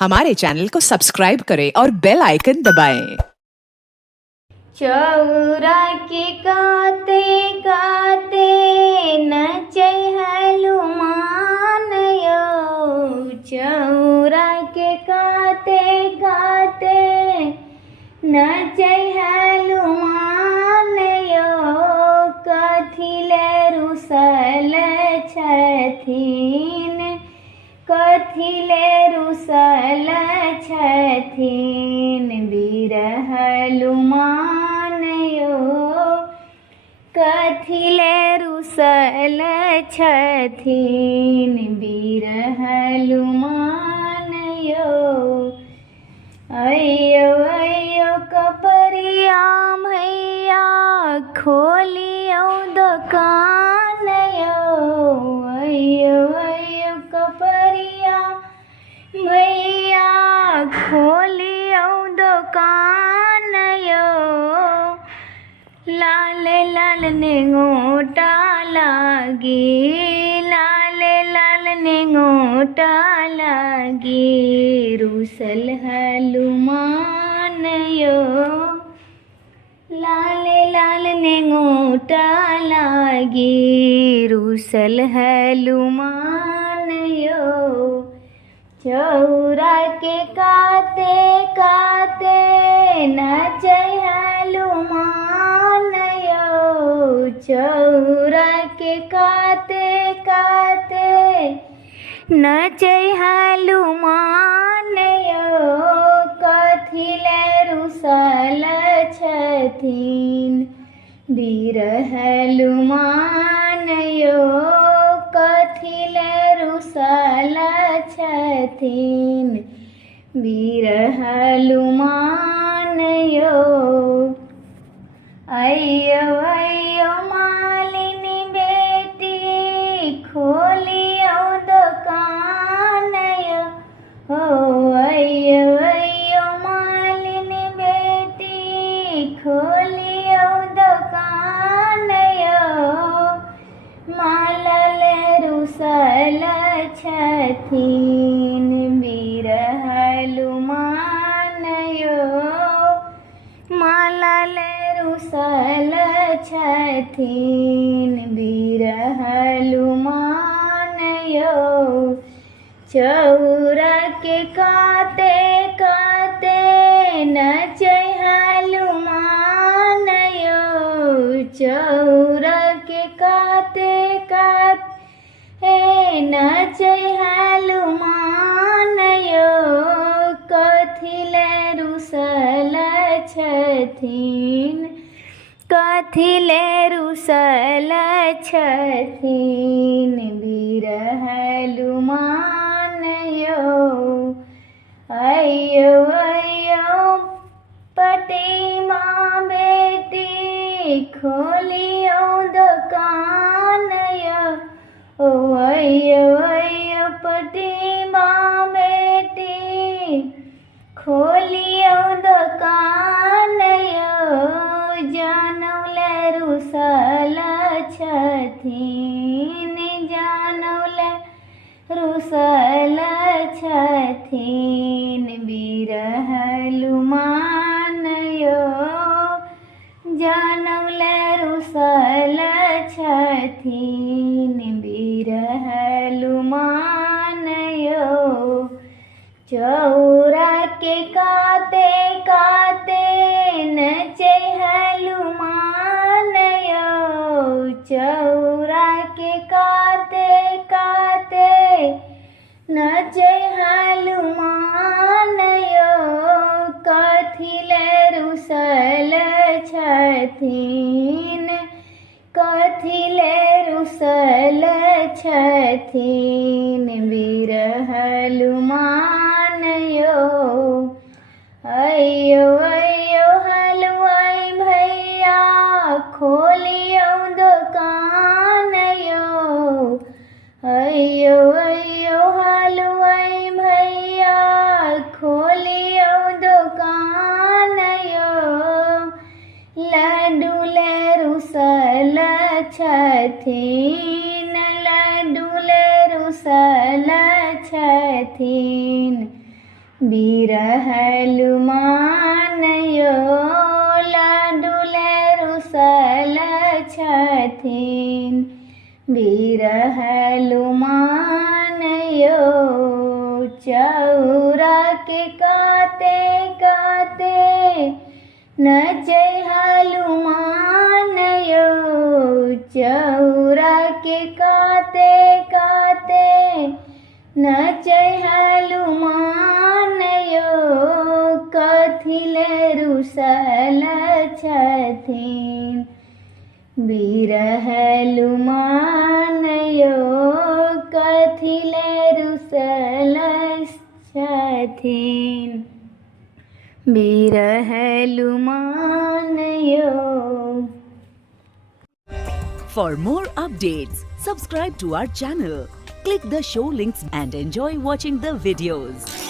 हमारे चैनल को सब्सक्राइब करें और बेल आइकन दबाएं। चौरा के काते काते नचै हनुमान यो। चौरा के काते काते नचै हनुमान यो। कथिले रुसल छथिन, कथिले रुसल छथिन वीर हनुमान यो। कथिले रुसल छथिन वीर हनुमान यो। अयो अयो कपरिया मैया खोलियो दुकान यो। अयो अयो कपरिया मैया खोलियो दुकान यो। लाल लाल नेंगोटा लागी, लाल लाल नेंगोटा लागी रुसल हनुमान यो। लाल लाल नेंगोटा लागी रुसल हनुमान यो। चौरा के काते काते नचै हनुमान यो। चौरा के काते काते नचै हनुमान यो। कथिले रुसल छथिन वीर हनुमान यो। कथिले रुसल छथिन वीर हनुमान यो। अयो अयो मालिनी बेटी खोलियो दुकान यो। हो अयो अयो मालिनी बेटी खोलियो दुकान यो। मालल रुसल छथिन वीर हनुमान यो। मालल रुसल छथिन वीर हनुमान यो। चौरा के काते काते नचै हनुमान यो। चौरा के काते काते नचै हनुमान यो। कथिले रुसल छथिन, कथिले रुसल छथिन वीर हनुमान यो। अयो अयो पटिमा बेटी खोलियो दुकान यो। ओ अयो अयो पटिमा बेटी खोलियो दुकान यो। जानौले रुसल छथिन, जानौले रुसल छथिन वीर हनुमान यो। जानौले रुसल छथिन वीर हनुमान यो। चौरा के काते काते नचै हनुमान यो। चौरा के काते काते नचै हनुमान यो। कथिले रुसल छथिन, कथिले रुसल छथिन वीर हनुमान यो। अयो अयो हलवाई भैया खोलियो दुकान यो। अयो अयो हलवाई भैया खोलियो दुकान यो। लड्डूले रुसल छथिन, लड्डूले रुसल छथिन બિરહલુમાનયો લાડુલે રૂસલ છથીન બિરહલુમાનયો ચૌરા કે કાતે કાતે નચै હલુમાનયો ચૌરા કે કાતે કાતે નચै હલુમાનયો કથિલે રૂસલ છથીન બિરહલુમાનયો કથિલે રૂસલ છથીન બિરહલુમાનયો. For more updates, subscribe to our channel, click the show links and enjoy watching the videos.